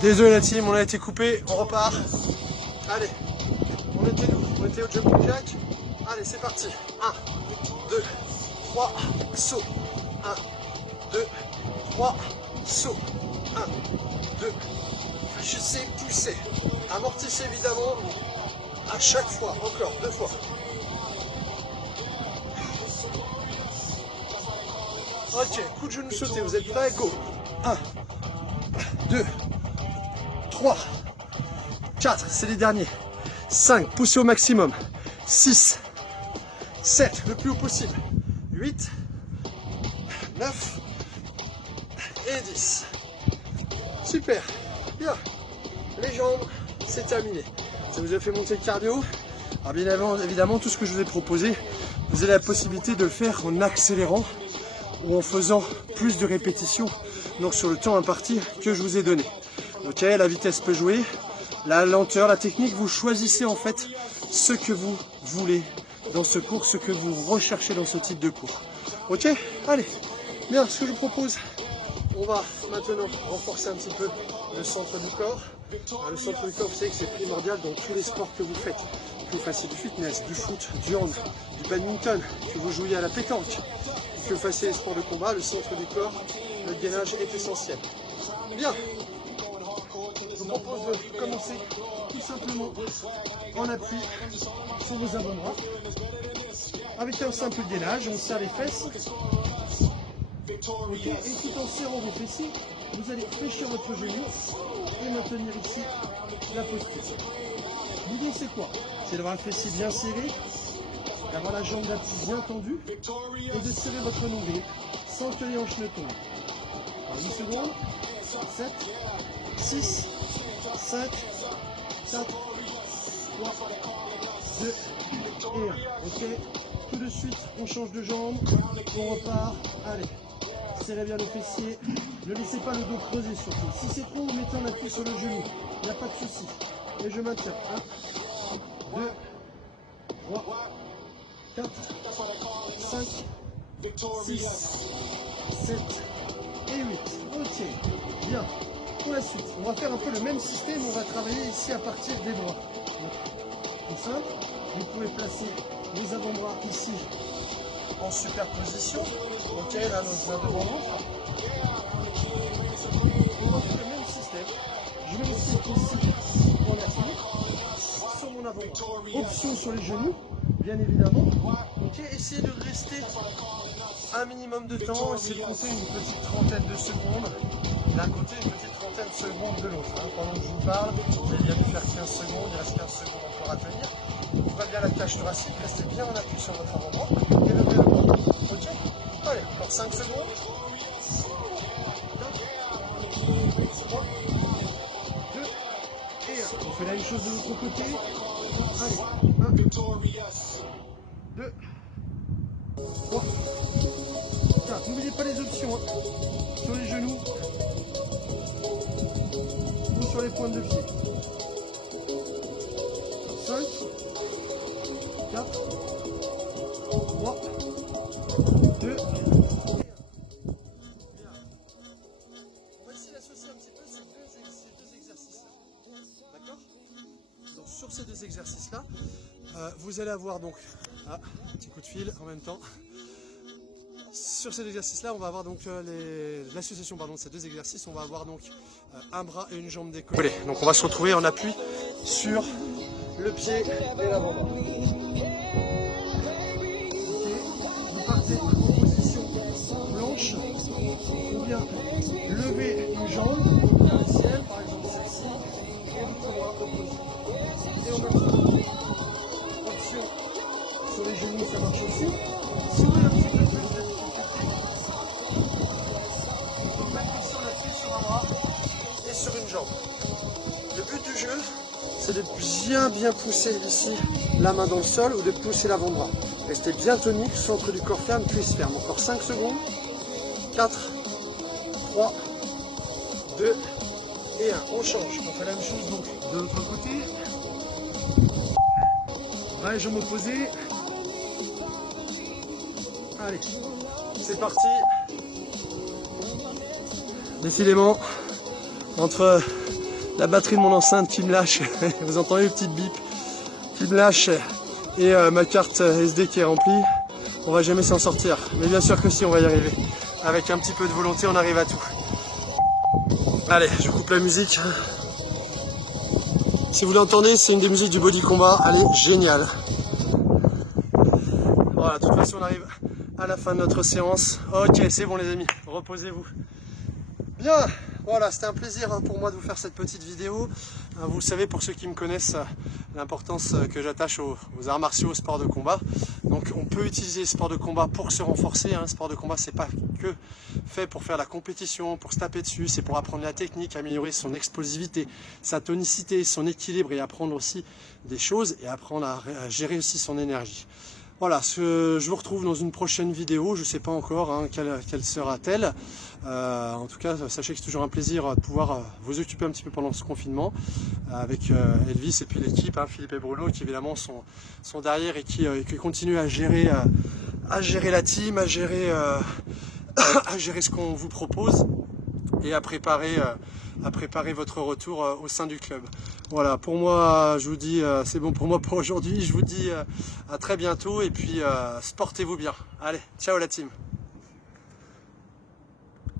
Désolé la team, on a été coupé, on repart. Allez, on était où? On était au jumping jack. Allez, c'est parti. 1, 2, 3, saut. 1, 2, 3, saut. 1, 2, flèchissez, poussez. Amortissez évidemment à chaque fois, encore 2 fois. Ok, coup de genou sauté, vous êtes prêts? Go. 1, 2, 3, 4, c'est les derniers. 5, poussez au maximum. 6, 7, le plus haut possible. 8, 9 et 10. Super, bien. Les jambes, c'est terminé. Ça vous a fait monter le cardio. Alors bien évidemment, tout ce que je vous ai proposé, vous avez la possibilité de le faire en accélérant ou en faisant plus de répétitions, donc sur le temps imparti que je vous ai donné. Ok, la vitesse peut jouer, la lenteur, la technique, vous choisissez en fait ce que vous voulez dans ce cours, ce que vous recherchez dans ce type de cours. Ok, allez, bien, ce que je vous propose, on va maintenant renforcer un petit peu le centre du corps. Le centre du corps, vous savez que c'est primordial dans tous les sports que vous faites. Que vous fassiez du fitness, du foot, du hand, du badminton, que vous jouiez à la pétanque, que vous fassiez les sports de combat, le centre du corps, le gainage est essentiel. Bien, je vous propose de commencer tout simplement en appui sur vos avant-bras. Avec un simple gainage, on serre les fesses. Okay. Et tout en serrant vos fessiers, vous allez fléchir votre genou et maintenir ici la posture. L'idée c'est quoi? C'est d'avoir un fessier bien serré, d'avoir la jambe d'appui bien tendue et de serrer votre nombril sans que les hanches ne tombent. 10 secondes, 7, 6, 5, 4, 3, 2 et 1. Ok, tout de suite on change de jambe, on repart, allez. Serrez bien le fessier, ne laissez pas le dos creuser surtout. Si c'est trop, vous mettez un appui sur le genou, il n'y a pas de souci. Et je maintiens. 1, 2, 3, 4, 5, 6, 7 et 8. Ok, bien. Pour la suite, on va faire un peu le même système, on va travailler ici à partir des bras. Tout simple, vous pouvez placer les avant-bras ici en superposition. Ok, là, l'un devant l'autre. On va faire le même système. Je vais rester ici en appui sur mon avant. Option sur les genoux, bien évidemment. Ok, essayez de rester un minimum de temps. Essayez de compter une petite trentaine de secondes d'un côté, une petite trentaine de secondes de l'autre. Pendant que je vous parle, vous allez bien lui faire 15 secondes, il reste 15 secondes encore à tenir. Ouvrez bien la cage thoracique, restez bien en appui sur votre avant-bras et levez le bras. Ok, allez, encore 5 secondes. 3, 2 et 1. On fait la même chose de l'autre côté. Allez, 1, 2, 3, 4. N'oubliez pas les options. Sur les genoux ou sur les pointes de pied. 5, 4, 3, 2, sur ces deux exercices-là, vous allez avoir donc un petit coup de fil en même temps. Sur ces exercices-là, on va avoir donc l'association de ces deux exercices. On va avoir donc un bras et une jambe décollée. Donc on va se retrouver en appui sur le pied et l'avant-bras. Vous partez en position blanche, ou bien lever une jambe vers le ciel, par exemple celle-ci, et l'autre bras opposé. Et on va faire option sur les genoux, ça marche aussi. Si vous voulez un petit peu plus de difficulté, mettre l'appui sur un bras et sur une jambe. Le but du jeu, c'est de bien pousser ici la main dans le sol ou de pousser l'avant-bras. Restez bien tonique, centre du corps ferme, cuisse ferme. Encore 5 secondes. 4, 3, 2 et 1. On change. On fait la même chose donc de l'autre côté. Allez, jambes opposées. Allez, c'est parti. Décidément, entre la batterie de mon enceinte qui me lâche. Vous entendez le petit bip qui me lâche et ma carte SD qui est remplie. On va jamais s'en sortir. Mais bien sûr que si, on va y arriver. Avec un petit peu de volonté, on arrive à tout. Allez, je coupe la musique. Si vous l'entendez, c'est une des musiques du Body Combat. Elle est géniale. Voilà, de toute façon, on arrive à la fin de notre séance. Ok, c'est bon les amis, reposez-vous. Bien, voilà, c'était un plaisir pour moi de vous faire cette petite vidéo. Vous le savez, pour ceux qui me connaissent, l'importance que j'attache aux arts martiaux, au sport de combat. Donc on peut utiliser le sport de combat pour se renforcer. Le sport de combat, c'est pas que fait pour faire la compétition, pour se taper dessus, c'est pour apprendre la technique, améliorer son explosivité, sa tonicité, son équilibre et apprendre aussi des choses et apprendre à gérer aussi son énergie. Voilà, je vous retrouve dans une prochaine vidéo, je ne sais pas encore quelle sera-t-elle. En tout cas, sachez que c'est toujours un plaisir de pouvoir vous occuper un petit peu pendant ce confinement avec Elvis et puis l'équipe, Philippe et Bruno, qui évidemment sont derrière et qui continuent à gérer la team, à gérer ce qu'on vous propose et à préparer votre retour au sein du club. Voilà, pour moi, je vous dis, c'est bon pour moi pour aujourd'hui. Je vous dis à très bientôt et puis sportez-vous bien. Allez, ciao la team.